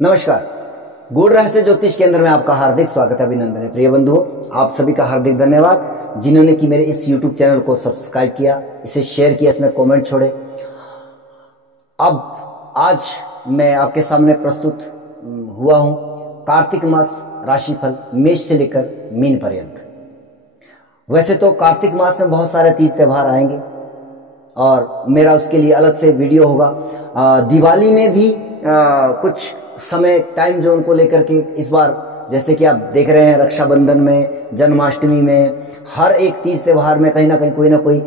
नमस्कार। गूढ़ रहस्य ज्योतिष केंद्र में आपका हार्दिक स्वागत है, अभिनंदन है। प्रिय बंधुओं, आप सभी का हार्दिक धन्यवाद जिन्होंने कि मेरे इस YouTube चैनल को सब्सक्राइब किया, इसे शेयर किया, इसमें कमेंट छोड़े। अब आज मैं आपके सामने प्रस्तुत हुआ हूं कार्तिक मास राशिफल मेष से लेकर मीन पर्यंत। वैसे तो कार्तिक मास में बहुत सारे तीज त्योहार आएंगे और मेरा उसके लिए अलग से वीडियो होगा। दिवाली में भी कुछ समय टाइम जोन को लेकर के इस बार, जैसे कि आप देख रहे हैं, रक्षाबंधन में, जन्माष्टमी में, हर एक तीज त्योहार में कहीं ना कहीं कोई ना कोई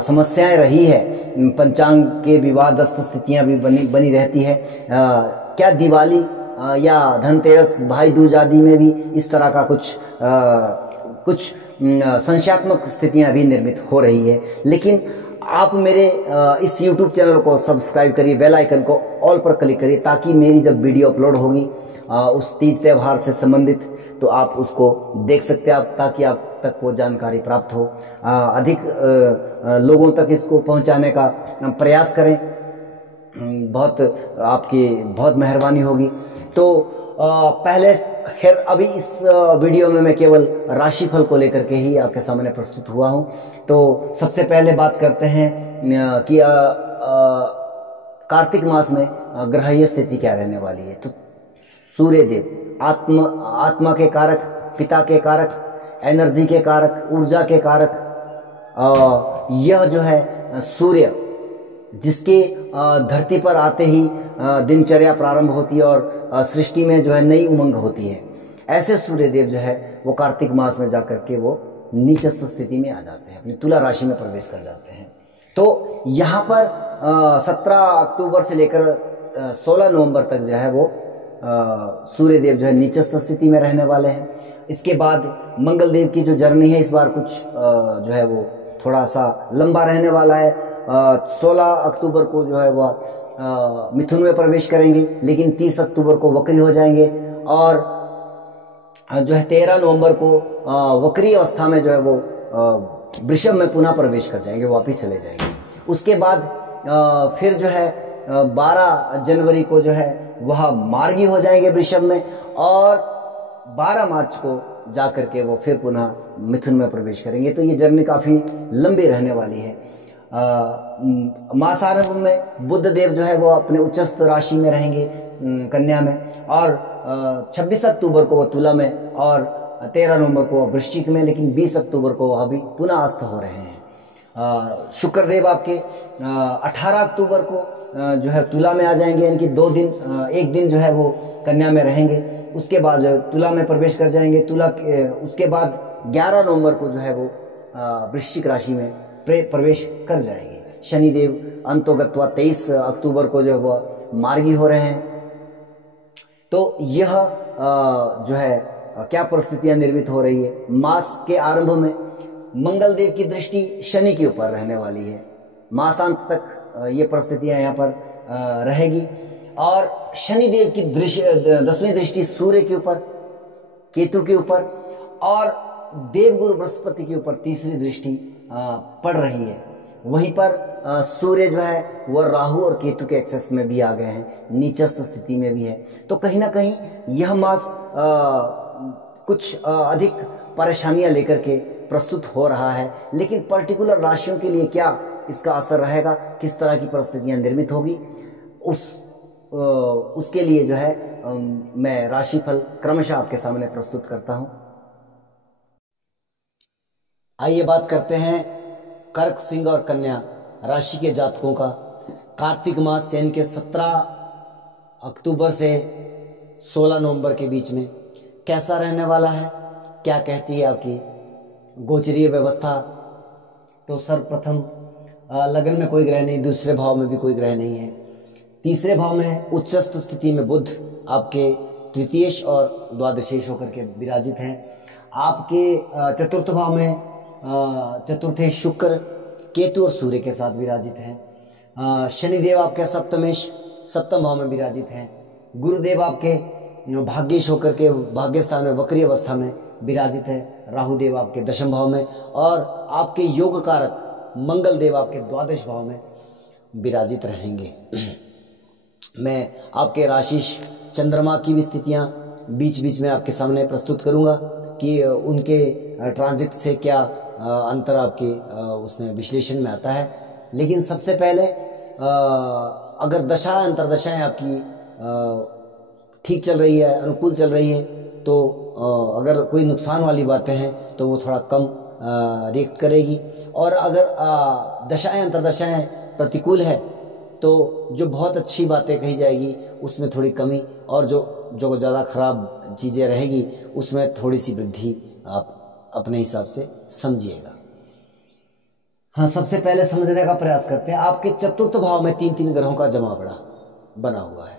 समस्याएं रही है। पंचांग के विवादस्थ स्थितियां भी बनी रहती है। क्या दिवाली या धनतेरस, भाई दूज आदि में भी इस तरह का कुछ संशयात्मक स्थितियां भी निर्मित हो रही है। लेकिन आप मेरे इस YouTube चैनल को सब्सक्राइब करिए, बेल आइकन को ऑल पर क्लिक करिए, ताकि मेरी जब वीडियो अपलोड होगी उस तीज त्योहार से संबंधित, तो आप उसको देख सकते हैं, ताकि आप तक वो जानकारी प्राप्त हो। अधिक लोगों तक इसको पहुंचाने का प्रयास करें, बहुत आपकी बहुत मेहरबानी होगी। तो पहले खैर अभी इस वीडियो में मैं केवल राशिफल को लेकर के ही आपके सामने प्रस्तुत हुआ हूं। तो सबसे पहले बात करते हैं कि कार्तिक मास में ग्रहीय स्थिति क्या रहने वाली है। तो सूर्य देव आत्मा के कारक, पिता के कारक, एनर्जी के कारक, ऊर्जा के कारक, यह जो है सूर्य, जिसके धरती पर आते ही दिनचर्या प्रारंभ होती है और सृष्टि में जो है नई उमंग होती है, ऐसे सूर्य देव जो है वो कार्तिक मास में जाकर के वो नीचस्थ स्थिति में आ जाते हैं, अपनी तुला राशि में प्रवेश कर जाते हैं। तो यहाँ पर 17 अक्टूबर से लेकर 16 नवंबर तक जो है वो सूर्य देव जो है नीचस्थ स्थिति में रहने वाले हैं। इसके बाद मंगल देव की जो जर्नी है इस बार कुछ जो है वो थोड़ा सा लंबा रहने वाला है। 16 अक्टूबर को जो है वह मिथुन में प्रवेश करेंगे, लेकिन 30 अक्टूबर को वक्री हो जाएंगे और जो है 13 नवंबर को वक्री अवस्था में जो है वो वृषभ में पुनः प्रवेश कर जाएंगे, वापिस चले जाएंगे। उसके बाद फिर जो है 12 जनवरी को जो है वह मार्गी हो जाएंगे वृषभ में, और 12 मार्च को जाकर के वो फिर पुनः मिथुन में प्रवेश करेंगे। तो ये जर्नी काफी लंबी रहने वाली है। मासारंभ में बुध देव जो है वो अपने उच्चस्थ राशि में रहेंगे कन्या में, और 26 अक्टूबर को वो तुला में, और 13 नवंबर को वह वृश्चिक में, लेकिन 20 अक्टूबर को वह अभी पुनः अस्त हो रहे हैं। शुक्र देव आपके 18 अक्टूबर को जो है तुला में आ जाएंगे, यानी कि 2 दिन, एक दिन जो है वो कन्या में रहेंगे, उसके बाद जो है तुला में प्रवेश कर जाएंगे। उसके बाद 11 नवंबर को जो है वो वृश्चिक राशि में प्रवेश कर जाएंगे। शनिदेव अंतोगत्वा 23 अक्टूबर को जो है वह मार्गी हो रहे हैं। तो यह जो है क्या परिस्थितियां निर्मित हो रही है। मास के आरंभ में मंगल देव की दृष्टि शनि के ऊपर रहने वाली है, मासांत तक ये परिस्थितियां यहाँ पर रहेगी। और शनि देव की 10वीं दृष्टि सूर्य के ऊपर, केतु के ऊपर, और देवगुरु बृहस्पति के ऊपर 3री दृष्टि पड़ रही है। वहीं पर सूर्य जो है वह राहु और केतु के एक्सेस में भी आ गए हैं, नीचस्थ स्थिति में भी है। तो कहीं ना कहीं यह मास कुछ अधिक परेशानियां लेकर के प्रस्तुत हो रहा है। लेकिन पर्टिकुलर राशियों के लिए क्या इसका असर रहेगा, किस तरह की परिस्थितियां निर्मित होगी, उसके लिए जो है मैं राशिफल क्रमशः आपके सामने प्रस्तुत करता हूं। आइए बात करते हैं कर्क, सिंह और कन्या राशि के जातकों का कार्तिक मास यानी कि 17 अक्टूबर से 16 नवंबर के बीच में कैसा रहने वाला है, क्या कहती है आपकी गोचरीय व्यवस्था। तो सर्वप्रथम लगन में कोई ग्रह नहीं, दूसरे भाव में भी कोई ग्रह नहीं है, तीसरे भाव में उच्चस्थ स्थिति में बुध आपके तृतीयेश और द्वादशेश होकर के विराजित हैं। आपके चतुर्थ भाव में चतुर्थेश शुक्र, केतु और सूर्य के साथ विराजित हैं। शनिदेव आपके सप्तम भाव में विराजित हैं। गुरुदेव आपके भाग्येश होकर के भाग्य स्थान में वक्री अवस्था में विराजित है। राहुदेव आपके 10वें भाव में, और आपके योग कारक मंगल देव आपके 12वें भाव में विराजित रहेंगे। मैं आपके राशि चंद्रमा की भी स्थितियाँ बीच बीच में आपके सामने प्रस्तुत करूँगा कि उनके ट्रांजिट से क्या अंतर आपके उसमें विश्लेषण में आता है। लेकिन सबसे पहले अगर दशा अंतरदशाएं आपकी ठीक चल रही है, अनुकूल चल रही है, तो अगर कोई नुकसान वाली बातें हैं तो वो थोड़ा कम रिएक्ट करेगी। और अगर दशाएं अंतरदशाएं प्रतिकूल है तो जो बहुत अच्छी बातें कही जाएगी उसमें थोड़ी कमी, और जो ज़्यादा खराब चीज़ें रहेगी उसमें थोड़ी सी वृद्धि आप अपने हिसाब से समझिएगा। हाँ, सबसे पहले समझने का प्रयास करते हैं। आपके चतुर्थ भाव में 3 ग्रहों का जमा बना हुआ है।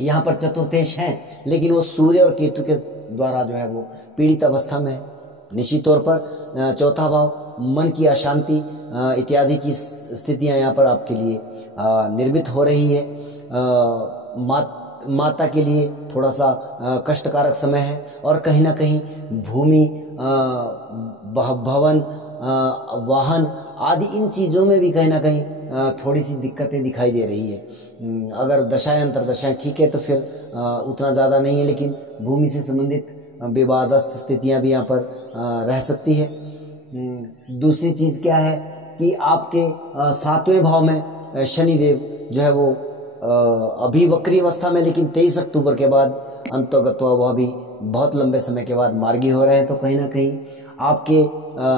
यहाँ पर चतुर्थेश हैं, लेकिन वो सूर्य और केतु के द्वारा जो है वो पीड़ित अवस्था में है। निश्चित तौर पर चौथा भाव मन की अशांति इत्यादि की स्थितियाँ यहाँ पर आपके लिए निर्मित हो रही है। माता के लिए थोड़ा सा कष्टकारक समय है, और कहीं ना कहीं भूमि, भवन, वाहन आदि इन चीज़ों में भी कहीं ना कहीं थोड़ी सी दिक्कतें दिखाई दे रही है। अगर दशाएं अंतरदशाएं ठीक है तो फिर उतना ज़्यादा नहीं है, लेकिन भूमि से संबंधित विवादस्थ स्थितियां भी यहाँ पर रह सकती है। दूसरी चीज़ क्या है कि आपके 7वें भाव में शनिदेव जो है वो अभी वक्री अवस्था में, लेकिन 23 अक्टूबर के बाद अंतर्गत वह भी बहुत लंबे समय के बाद मार्गी हो रहे हैं। तो कहीं ना कहीं आपके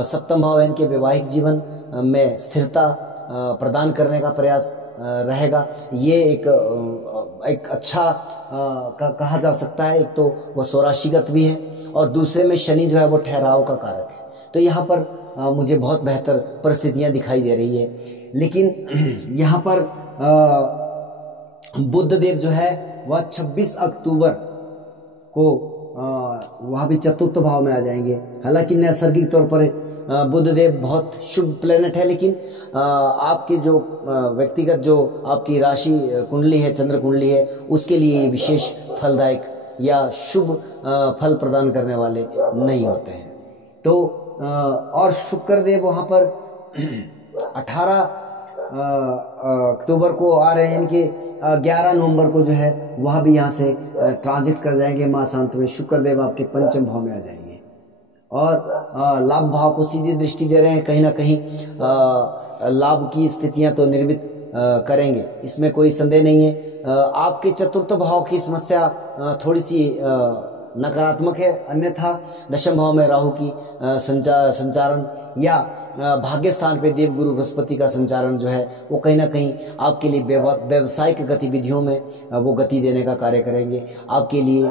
7वां भाव इनके वैवाहिक जीवन में स्थिरता प्रदान करने का प्रयास रहेगा। ये एक अच्छा कहा जा सकता है। एक तो वह स्वराशिगत भी है, और दूसरे में शनि जो है वो ठहराव का कारक है। तो यहाँ पर मुझे बहुत बेहतर परिस्थितियाँ दिखाई दे रही है। लेकिन यहाँ पर बुध देव जो है वह 26 अक्टूबर को वह भी चतुर्थ भाव में आ जाएंगे। हालांकि नैसर्गिक तौर पर बुध देव बहुत शुभ प्लेनेट है, लेकिन आपके जो व्यक्तिगत जो आपकी राशि कुंडली है, चंद्र कुंडली है, उसके लिए विशेष फलदायक या शुभ फल प्रदान करने वाले नहीं होते हैं। तो और शुक्र देव वहाँ पर 18 अक्टूबर को आ रहे हैं। इनके 11 नवंबर को जो है वह भी यहाँ से ट्रांजिट कर जाएंगे मासांत में। शुक्र देव आपके 5वें भाव में आ जाएंगे, और लाभ भाव को सीधी दृष्टि दे रहे हैं। कहीं ना कहीं लाभ की स्थितियां तो निर्मित करेंगे, इसमें कोई संदेह नहीं है। आपके चतुर्थ भाव की समस्या थोड़ी सी नकारात्मक है, अन्यथा दशम भाव में राहु की संचारण या भाग्य स्थान पे देवगुरु बृहस्पति का संचारण जो है वो कहीं ना कहीं आपके लिए व्यवसायिक गतिविधियों में वो गति देने का कार्य करेंगे। आपके लिए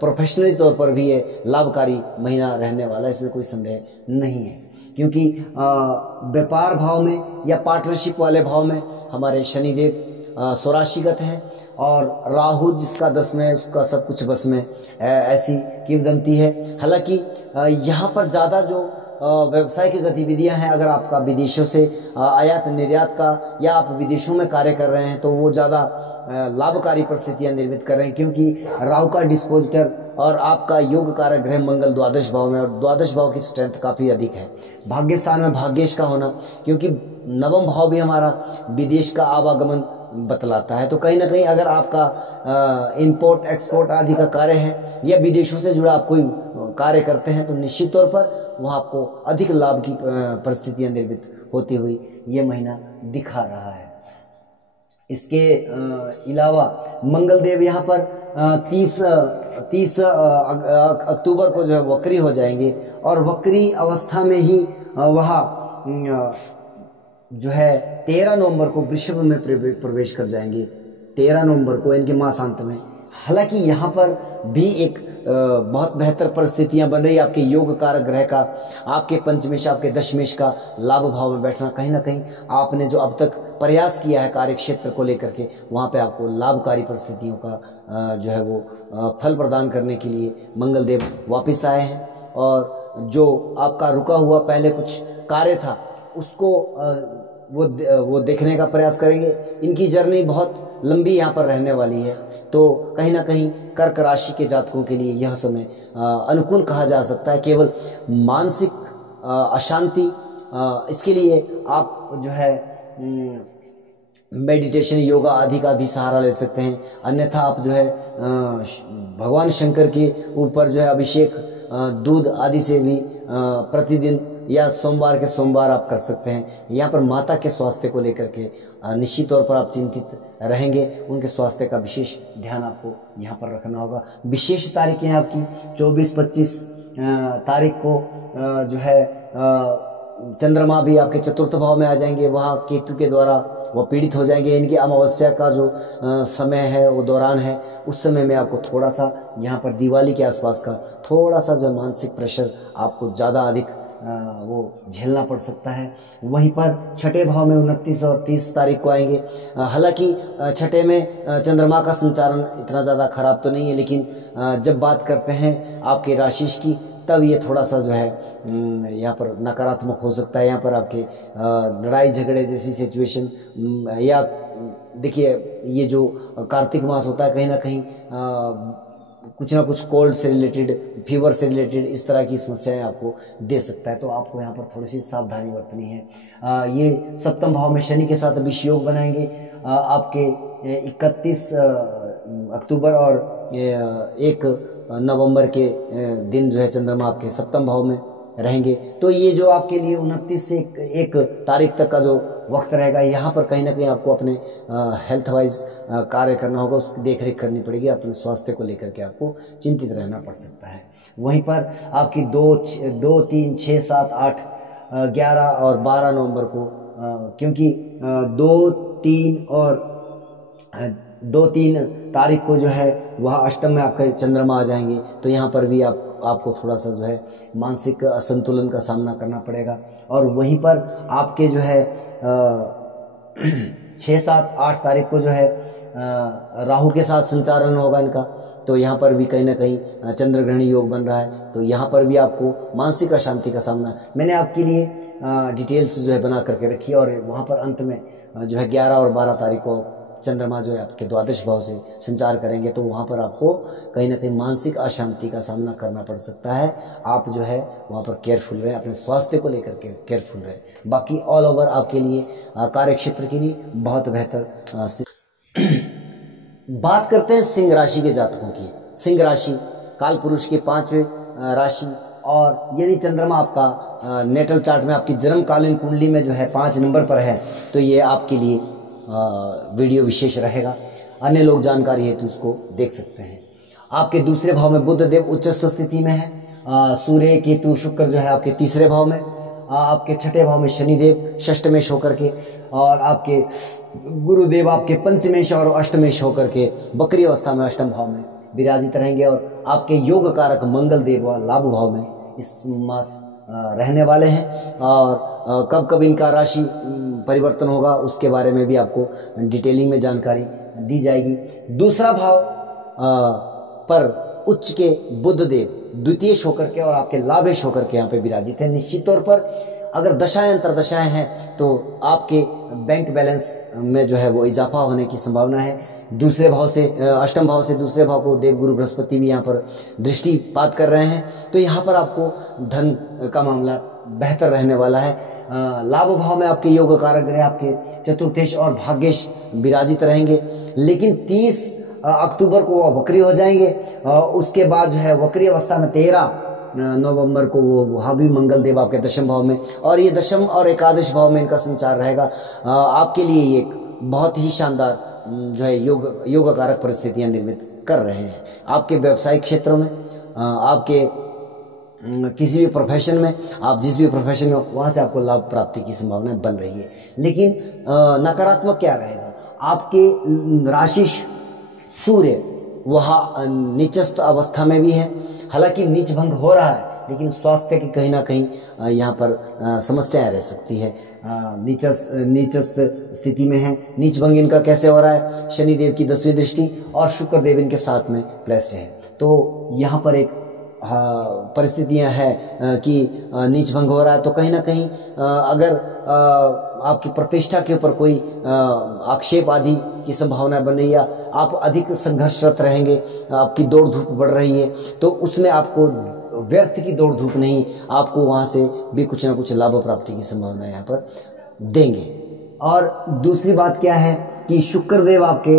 प्रोफेशनली तौर पर भी ये लाभकारी महीना रहने वाला है, इसमें कोई संदेह नहीं है। क्योंकि व्यापार भाव में या पार्टनरशिप वाले भाव में हमारे शनिदेव स्वराशिगत है, और राहु जिसका 10 में उसका सब कुछ बस में, ऐसी किंवदंती है। हालांकि यहाँ पर ज़्यादा जो व्यवसायिक गतिविधियां हैं, अगर आपका विदेशों से आयात निर्यात का या आप विदेशों में कार्य कर रहे हैं तो वो ज़्यादा लाभकारी परिस्थितियां निर्मित कर रहे हैं। क्योंकि राहु का डिस्पोजिटर और आपका योग कारक ग्रह मंगल द्वादश भाव में, और द्वादश भाव की स्ट्रेंथ काफ़ी अधिक है। भाग्य स्थान में भाग्येश का होना, क्योंकि 9वां भाव भी हमारा विदेश का आवागमन बतलाता है। तो कहीं ना कहीं अगर आपका इंपोर्ट एक्सपोर्ट आदि का कार्य है या विदेशों से जुड़ा आप कोई कार्य करते हैं तो निश्चित तौर पर वहाँ आपको अधिक लाभ की परिस्थितियां निर्मित होती हुई ये महीना दिखा रहा है। इसके अलावा मंगल देव यहाँ पर 30 अक्टूबर को जो है वक्री हो जाएंगे, और वक्री अवस्था में ही वह जो है 13 नवंबर को वृषभ में प्रवेश कर जाएंगे। 13 नवंबर को इनके मासांत में। हालांकि यहाँ पर भी एक बहुत बेहतर परिस्थितियां बन रही है। आपके योग कारक ग्रह का, आपके पंचमेश, आपके दशमेश का लाभ भाव में बैठना, कहीं ना कहीं आपने जो अब तक प्रयास किया है कार्य क्षेत्र को लेकर के, वहाँ पे आपको लाभकारी परिस्थितियों का जो है वो फल प्रदान करने के लिए मंगल देव वापिस आए हैं। और जो आपका रुका हुआ पहले कुछ कार्य था उसको वो देखने का प्रयास करेंगे। इनकी जर्नी बहुत लंबी यहाँ पर रहने वाली है। तो कहीं ना कहीं कर्क राशि के जातकों के लिए यह समय अनुकूल कहा जा सकता है। केवल मानसिक अशांति, इसके लिए आप जो है मेडिटेशन, योगा आदि का भी सहारा ले सकते हैं। अन्यथा आप जो है भगवान शंकर के ऊपर जो है अभिषेक दूध आदि से भी प्रतिदिन या सोमवार के सोमवार आप कर सकते हैं। यहाँ पर माता के स्वास्थ्य को लेकर के निश्चित तौर पर आप चिंतित रहेंगे, उनके स्वास्थ्य का विशेष ध्यान आपको यहाँ पर रखना होगा। विशेष तारीखें आपकी 24-25 तारीख को जो है चंद्रमा भी आपके चतुर्थ भाव में आ जाएंगे, वहाँ केतु के द्वारा वो पीड़ित हो जाएंगे। इनकी अमावस्या का जो समय है वो दौरान है, उस समय में आपको थोड़ा सा यहाँ पर दिवाली के आसपास का थोड़ा सा जो मानसिक प्रेशर आपको ज़्यादा अधिक वो झेलना पड़ सकता है। वहीं पर छठे भाव में 29 और 30 तारीख को आएंगे। हालांकि छठे में चंद्रमा का संचारण इतना ज़्यादा खराब तो नहीं है, लेकिन जब बात करते हैं आपके राशिश की, तब ये थोड़ा सा जो है यहाँ पर नकारात्मक हो सकता है। यहाँ पर आपके लड़ाई झगड़े जैसी सिचुएशन, या देखिए ये जो कार्तिक मास होता है कहीं ना कहीं कुछ ना कुछ कोल्ड से रिलेटेड, फीवर से रिलेटेड इस तरह की समस्याएं आपको दे सकता है। तो आपको यहाँ पर थोड़ी सी सावधानी बरतनी है। ये सप्तम भाव में शनि के साथ विष योग बनाएंगे आपके 31 अक्टूबर और 1 नवंबर के दिन जो है चंद्रमा आपके सप्तम भाव में रहेंगे। तो ये जो आपके लिए 29 से 1 तारीख तक का जो वक्त रहेगा, यहाँ पर कहीं ना कहीं आपको अपने हेल्थ वाइज कार्य करना होगा, उसकी देखरेख करनी पड़ेगी। अपने स्वास्थ्य को लेकर के आपको चिंतित रहना पड़ सकता है। वहीं पर आपकी 2, 3, 6, 7, 8, 11 और 12 नवंबर को क्योंकि 2, 3 तारीख को जो है वह अष्टम में आपका चंद्रमा आ जाएंगे, तो यहाँ पर भी आपको थोड़ा सा जो है मानसिक असंतुलन का सामना करना पड़ेगा। और वहीं पर आपके जो है 6, 7, 8 तारीख को जो है राहु के साथ संचारण होगा इनका, तो यहाँ पर भी कहीं ना कहीं चंद्रग्रहणी योग बन रहा है। तो यहाँ पर भी आपको मानसिक अशांति का सामना, मैंने आपके लिए डिटेल्स जो है बना करके रखी है। और वहाँ पर अंत में जो है 11 और 12 तारीख को चंद्रमा जो है आपके द्वादश भाव से संचार करेंगे, तो वहाँ पर आपको कहीं ना कहीं मानसिक अशांति का सामना करना पड़ सकता है। आप जो है वहाँ पर केयरफुल रहें, अपने स्वास्थ्य को लेकर के केयरफुल रहें। बाकी ऑल ओवर आपके लिए कार्य क्षेत्र के लिए बहुत बेहतर बात करते हैं सिंह राशि के जातकों की। सिंह राशि काल पुरुष के 5वें राशि, और यदि चंद्रमा आपका नेटल चार्ट में आपकी जन्मकालीन कुंडली में जो है 5 नंबर पर है, तो ये आपके लिए वीडियो विशेष रहेगा। अन्य लोग जानकारी हेतु उसको देख सकते हैं। आपके दूसरे भाव में बुध देव उच्चस्थ स्थिति में है। सूर्य, केतु, शुक्र जो है आपके तीसरे भाव में। आपके छठे भाव में शनिदेव षष्टमेश होकर के, और आपके गुरुदेव आपके पंचमेश और अष्टमेश होकर के बकरी अवस्था में अष्टम भाव में विराजित रहेंगे। और आपके योग कारक मंगल देव लाभ भाव में इस मास रहने वाले हैं। और कब कब इनका राशि परिवर्तन होगा उसके बारे में भी आपको डिटेलिंग में जानकारी दी जाएगी। दूसरा भाव पर उच्च के बुध देव द्वितीय होकर के और आपके लाभेश होकर के यहाँ पे विराजित है। निश्चित तौर पर अगर दशाएं अंतरदशाएं हैं तो आपके बैंक बैलेंस में जो है वो इजाफा होने की संभावना है। दूसरे भाव से अष्टम भाव से दूसरे भाव को देव गुरु बृहस्पति भी यहाँ पर दृष्टिपात कर रहे हैं, तो यहाँ पर आपको धन का मामला बेहतर रहने वाला है। लाभ भाव में आपके योग कारक ग्रह आपके चतुर्थेश और भाग्येश विराजित रहेंगे, लेकिन 30 अक्टूबर को वह वक्री हो जाएंगे। उसके बाद जो है वक्री अवस्था में 13 नवंबर को वो वहाँ भी मंगल देव आपके दशम भाव में, और ये दशम और एकादश भाव में इनका संचार रहेगा। आपके लिए एक बहुत ही शानदार जो है योग कारक परिस्थितियां निर्मित कर रहे हैं। आपके व्यवसायिक क्षेत्रों में, आपके किसी भी प्रोफेशन में, आप जिस भी प्रोफेशन में वहाँ से आपको लाभ प्राप्ति की संभावना बन रही है। लेकिन नकारात्मक क्या रहेगा, आपके राशिश सूर्य वह नीचस्थ अवस्था में भी है। हालांकि नीच भंग हो रहा है, लेकिन स्वास्थ्य की कहीं ना कहीं यहाँ पर समस्याएं रह सकती है। नीचस्थ स्थिति में है। नीच भंग इनका कैसे हो रहा है, शनिदेव की 10वीं दृष्टि और शुक्र देव इनके साथ में प्लेस्ड है। तो यहाँ पर एक परिस्थितियां हैं कि नीच भंग हो रहा है, तो कहीं ना कहीं अगर आपकी प्रतिष्ठा के ऊपर कोई आक्षेप आदि की संभावना बन रही है, आप अधिक संघर्षरत रहेंगे, आपकी दौड़ धूप बढ़ रही है, तो उसमें आपको व्यर्थ की दौड़ धूप नहीं, आपको वहाँ से भी कुछ ना कुछ लाभ प्राप्ति की संभावना यहाँ पर देंगे। और दूसरी बात क्या है कि शुक्र देव आपके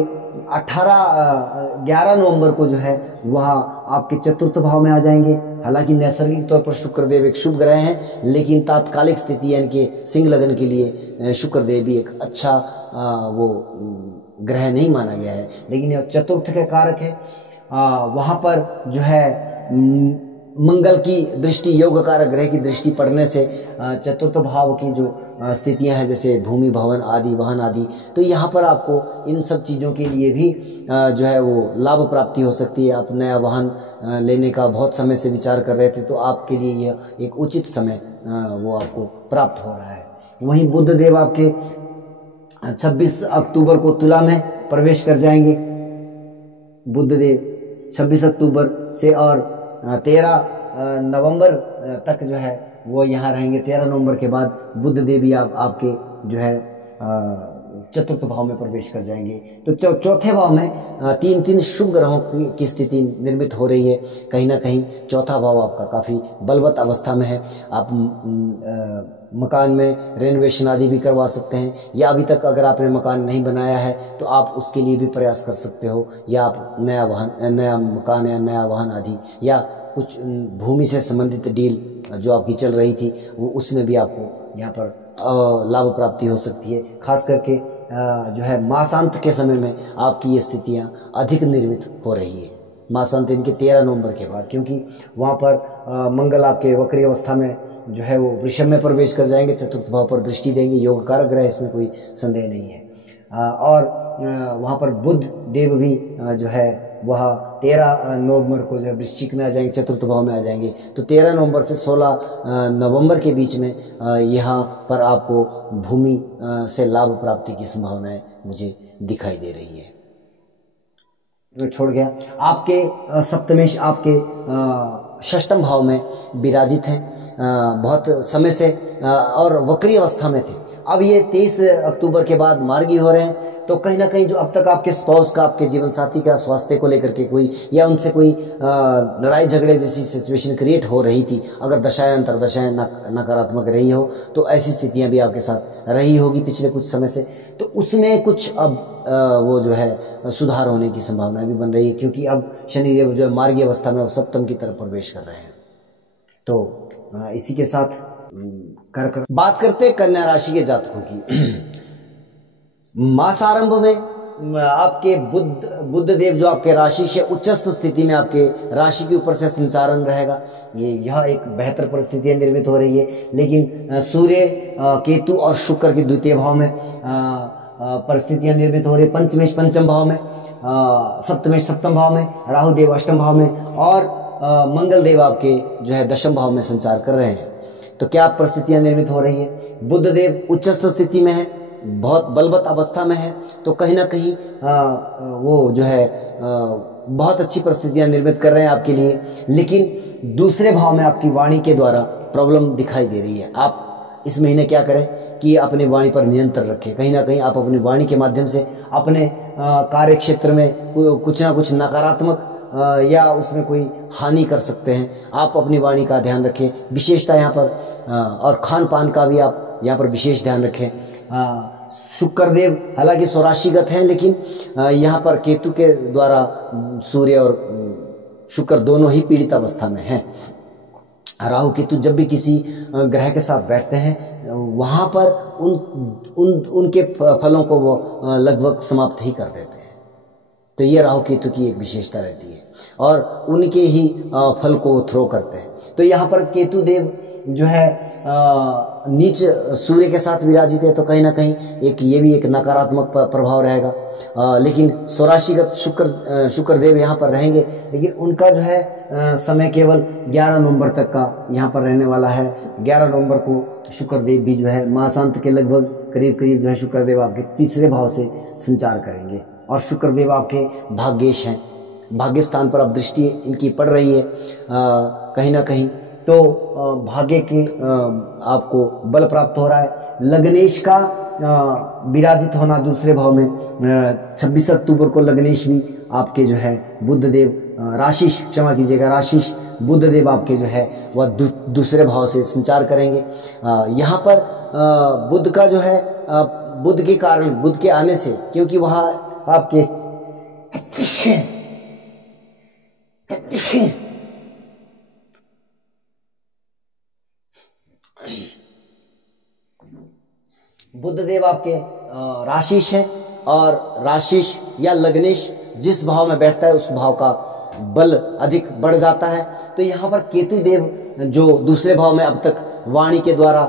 11 नवंबर को जो है वह आपके चतुर्थ भाव में आ जाएंगे। हालांकि नैसर्गिक तौर पर शुक्रदेव एक शुभ ग्रह हैं, लेकिन तात्कालिक स्थिति यानी कि सिंह लगन के लिए शुक्रदेव भी एक अच्छा वो ग्रह नहीं माना गया है, लेकिन यह चतुर्थ के कारक है। वहाँ पर जो है मंगल की दृष्टि, योग कारक ग्रह की दृष्टि पड़ने से चतुर्थ भाव की जो स्थितियां हैं जैसे भूमि, भवन आदि, वाहन आदि, तो यहाँ पर आपको इन सब चीज़ों के लिए भी जो है वो लाभ प्राप्ति हो सकती है। आप नया वाहन लेने का बहुत समय से विचार कर रहे थे, तो आपके लिए यह एक उचित समय वो आपको प्राप्त हो रहा है। वहीं बुध देव आपके 26 अक्टूबर को तुला में प्रवेश कर जाएंगे। बुध देव 26 अक्टूबर से और 13 नवंबर तक जो है वो यहाँ रहेंगे। 13 नवंबर के बाद बुध देवी आपके जो है चतुर्थ भाव में प्रवेश कर जाएंगे। तो चौथे भाव में तीन शुभ ग्रहों की स्थिति निर्मित हो रही है। कहीं ना कहीं चौथा भाव आपका काफ़ी बलवत अवस्था में है। आप मकान में रेनोवेशन आदि भी करवा सकते हैं, या अभी तक अगर आपने मकान नहीं बनाया है तो आप उसके लिए भी प्रयास कर सकते हो, या आप नया मकान या नया वाहन आदि, या कुछ भूमि से संबंधित डील जो आपकी चल रही थी वो उसमें भी आपको यहाँ पर लाभ प्राप्ति हो सकती है। खास करके जो है मासांत के समय में आपकी ये स्थितियाँ अधिक निर्मित हो रही है। मासांत इनके 13 नवंबर के बाद, क्योंकि वहाँ पर मंगल आपके वक्री अवस्था में जो है वो वृषभ में प्रवेश कर जाएंगे, चतुर्थ भाव पर दृष्टि देंगे, योग कारक ग्रह, इसमें कोई संदेह नहीं है। और वहाँ पर बुध देव भी जो है वह 13 नवंबर को जो है वृश्चिक में आ जाएंगे, चतुर्थ भाव में आ जाएंगे। तो 13 नवंबर से 16 नवंबर के बीच में यहाँ पर आपको भूमि से लाभ प्राप्ति की संभावनाएं मुझे दिखाई दे रही है। छोड़ गया आपके सप्तमेश आपके षष्ठम भाव में विराजित हैं, बहुत समय से और वक्री अवस्था में थे। अब ये 23 अक्टूबर के बाद मार्गी हो रहे हैं, तो कहीं ना कहीं जो अब तक आपके स्पाउस का, आपके जीवन साथी का स्वास्थ्य को लेकर के कोई या उनसे कोई लड़ाई झगड़े जैसी सिचुएशन क्रिएट हो रही थी, अगर दशाएं अंतरदशाएं नकारात्मक रही हो, तो ऐसी स्थितियां भी आपके साथ रही होगी पिछले कुछ समय से। तो उसमें कुछ अब वो जो है सुधार होने की संभावना भी बन रही है, क्योंकि अब शनिदेव जो मार्गी अवस्था में सप्तम की तरफ प्रवेश कर रहे हैं। तो इसी के साथ कर बात करते कन्या राशि के जातकों की। मासारंभ में आपके बुध देव जो आपके राशि से उच्चस्थ स्थिति में आपके राशि के ऊपर से संचारण रहेगा। यह एक बेहतर परिस्थितियां निर्मित हो रही है, लेकिन सूर्य, केतु और शुक्र के द्वितीय भाव में परिस्थितियां निर्मित हो रही है। पंचमेश पंचम भाव में, सप्तमेश सप्तम भाव में, राहु देव अष्टम भाव में और मंगल देव आपके जो है दशम भाव में संचार कर रहे हैं। तो क्या परिस्थितियां निर्मित हो रही है? बुध देव उच्चस्थ स्थिति में है, बहुत बलवत अवस्था में है, तो कहीं ना कहीं वो जो है बहुत अच्छी परिस्थितियां निर्मित कर रहे हैं आपके लिए। लेकिन दूसरे भाव में आपकी वाणी के द्वारा प्रॉब्लम दिखाई दे रही है। आप इस महीने क्या करें कि अपनी वाणी पर नियंत्रण रखें। कहीं ना कहीं आप अपनी वाणी के माध्यम से अपने कार्य क्षेत्र में कुछ ना कुछ नकारात्मक या उसमें कोई हानि कर सकते हैं। आप अपनी वाणी का ध्यान रखें, विशेषता यहाँ पर, और खान पान का भी आप यहाँ पर विशेष ध्यान रखें। शुक्रदेव हालांकि स्वराशिगत हैं, लेकिन यहाँ पर केतु के द्वारा सूर्य और शुक्र दोनों ही पीड़ित अवस्था में हैं। राहु केतु जब भी किसी ग्रह के साथ बैठते हैं वहाँ पर उनके फलों को वो लगभग समाप्त ही कर देते हैं। तो ये राहु केतु की एक विशेषता रहती है और उनके ही फल को थ्रो करते हैं। तो यहाँ पर केतु देव जो है नीच सूर्य के साथ विराजित है, तो कहीं ना कहीं ये भी एक नकारात्मक प्रभाव रहेगा। लेकिन स्वराशिगत शुक्र देव यहाँ पर रहेंगे, लेकिन उनका जो है समय केवल 11 नवंबर तक का यहाँ पर रहने वाला है। 11 नवंबर को शुक्र देव भी जो है मासांत के लगभग करीब जो है शुक्र देव आपके तीसरे भाव से संचार करेंगे और शुक्र देव आपके भाग्येश हैं। भाग्य स्थान पर अब दृष्टि इनकी पड़ रही है कहीं ना कहीं, तो भाग्य के आपको बल प्राप्त हो रहा है। लग्नेश का विराजित होना दूसरे भाव में, 26 अक्टूबर को लग्नेश भी आपके जो है बुध देव राशिश, क्षमा कीजिएगा, राशिश बुध देव आपके जो है वह दूसरे भाव से संचार करेंगे। यहाँ पर बुध का जो है बुध के कारण, बुध के आने से, क्योंकि वहां आपके बुध देव आपके राशिश है, और राशिश या लग्नेश जिस भाव में बैठता है उस भाव का बल अधिक बढ़ जाता है। तो यहाँ पर केतु देव जो दूसरे भाव में अब तक वाणी के द्वारा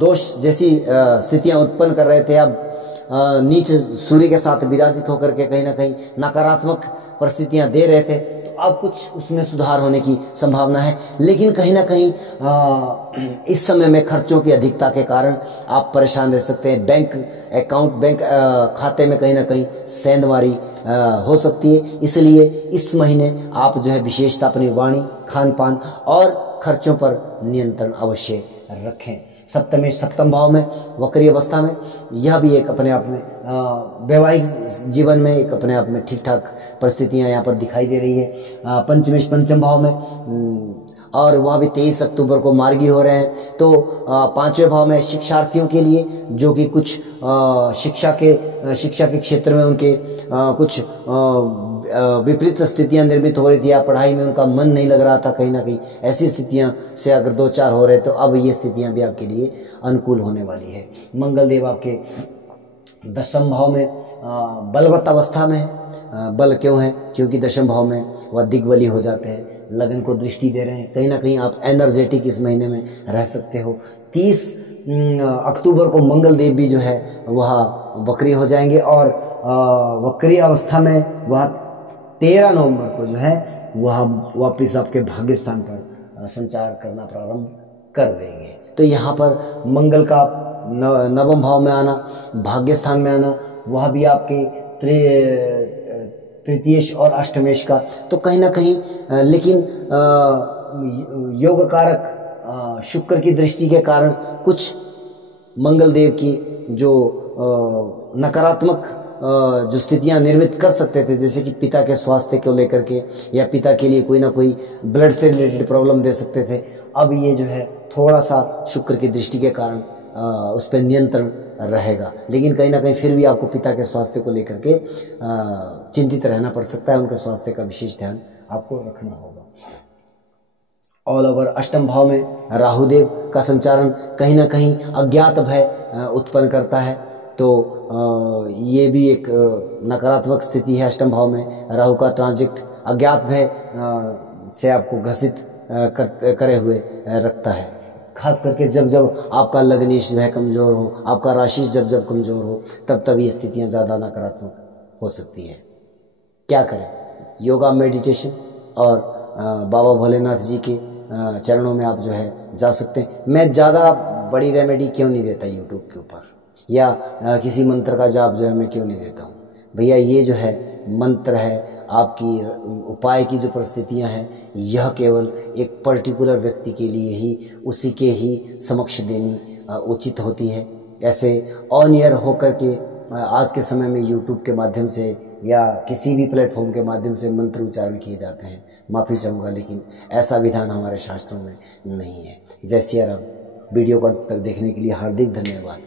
दोष जैसी स्थितियां उत्पन्न कर रहे थे, अब नीच सूर्य के साथ विराजित होकर के कहीं ना कहीं नकारात्मक परिस्थितियां दे रहे थे, तो अब कुछ उसमें सुधार होने की संभावना है। लेकिन कहीं ना कहीं इस समय में खर्चों की अधिकता के कारण आप परेशान रह सकते हैं। बैंक अकाउंट, बैंक खाते में कहीं ना कहीं सेंधमारी हो सकती है। इसलिए इस महीने आप जो है विशेषता अपनी वाणी, खान पान और खर्चों पर नियंत्रण अवश्य रखें। सप्तमेश सप्तम भाव में वक्री अवस्था में, यह भी एक अपने आप में वैवाहिक जीवन में एक अपने आप में ठीक ठाक परिस्थितियां यहाँ पर दिखाई दे रही है। पंचमेश पंचम भाव में, और वह भी 23 अक्टूबर को मार्गी हो रहे हैं। तो पांचवें भाव में शिक्षार्थियों के लिए जो कि कुछ शिक्षा के क्षेत्र में उनके कुछ विपरीत स्थितियां निर्मित हो रही थी, या पढ़ाई में उनका मन नहीं लग रहा था, कहीं ना कहीं ऐसी स्थितियां से अगर 2-4 हो रहे, तो अब ये स्थितियां भी आपके लिए अनुकूल होने वाली है। मंगल देव आपके 10वें भाव में बलवत अवस्था में है। बल क्यों है? क्योंकि 10वें भाव में वह दिग्बली हो जाते हैं, लगन को दृष्टि दे रहे हैं। कहीं ना कहीं आप एनर्जेटिक इस महीने में रह सकते हो। 30 अक्टूबर को मंगल देव भी जो है वह वक्री हो जाएंगे, और वक्री अवस्था में वह 13 नवंबर को जो है वह वापिस आपके भाग्य स्थान पर संचार करना प्रारंभ कर देंगे। तो यहाँ पर मंगल का 9वें भाव में आना, भाग्य स्थान में आना, वह भी आपके तृतीयेश और अष्टमेश का, तो कहीं ना कहीं लेकिन योग कारक शुक्र की दृष्टि के कारण कुछ मंगल देव की जो नकारात्मक जो स्थितियां निर्मित कर सकते थे, जैसे कि पिता के स्वास्थ्य को लेकर के, या पिता के लिए कोई ना कोई ब्लड से रिलेटेड प्रॉब्लम दे सकते थे। अब ये जो है थोड़ा सा शुक्र की दृष्टि के कारण उस पर नियंत्रण रहेगा, लेकिन कहीं ना कहीं फिर भी आपको पिता के स्वास्थ्य को लेकर के चिंतित रहना पड़ सकता है। उनके स्वास्थ्य का विशेष ध्यान आपको रखना होगा। ऑल ओवर अष्टम भाव में राहुदेव का संचारण कहीं ना कहीं अज्ञात भय उत्पन्न करता है, तो ये भी एक नकारात्मक स्थिति है। अष्टम भाव में राहु का ट्रांजिट अज्ञात भय से आपको ग्रसित करे हुए रखता है, खास करके जब जब आपका लग्नेश वह कमजोर हो, आपका राशि जब कमजोर हो, तब ये स्थितियां ज़्यादा नकारात्मक हो सकती है। क्या करें? योगा, मेडिटेशन और बाबा भोलेनाथ जी के चरणों में आप जो है जा सकते हैं। मैं ज़्यादा बड़ी रेमेडी क्यों नहीं देता यूट्यूब के ऊपर, या किसी मंत्र का जाप जो है मैं क्यों नहीं देता हूँ भैया। ये जो है मंत्र है, आपकी उपाय की जो परिस्थितियां हैं, यह केवल एक पर्टिकुलर व्यक्ति के लिए ही, उसी के ही समक्ष देनी उचित होती है। ऐसे ऑन एयर होकर के आज के समय में यूट्यूब के माध्यम से या किसी भी प्लेटफॉर्म के माध्यम से मंत्र उच्चारण किए जाते हैं, माफ़ी चाहूँगा, लेकिन ऐसा विधान हमारे शास्त्रों में नहीं है। जय सिया राम। वीडियो को अंत तक देखने के लिए हार्दिक धन्यवाद।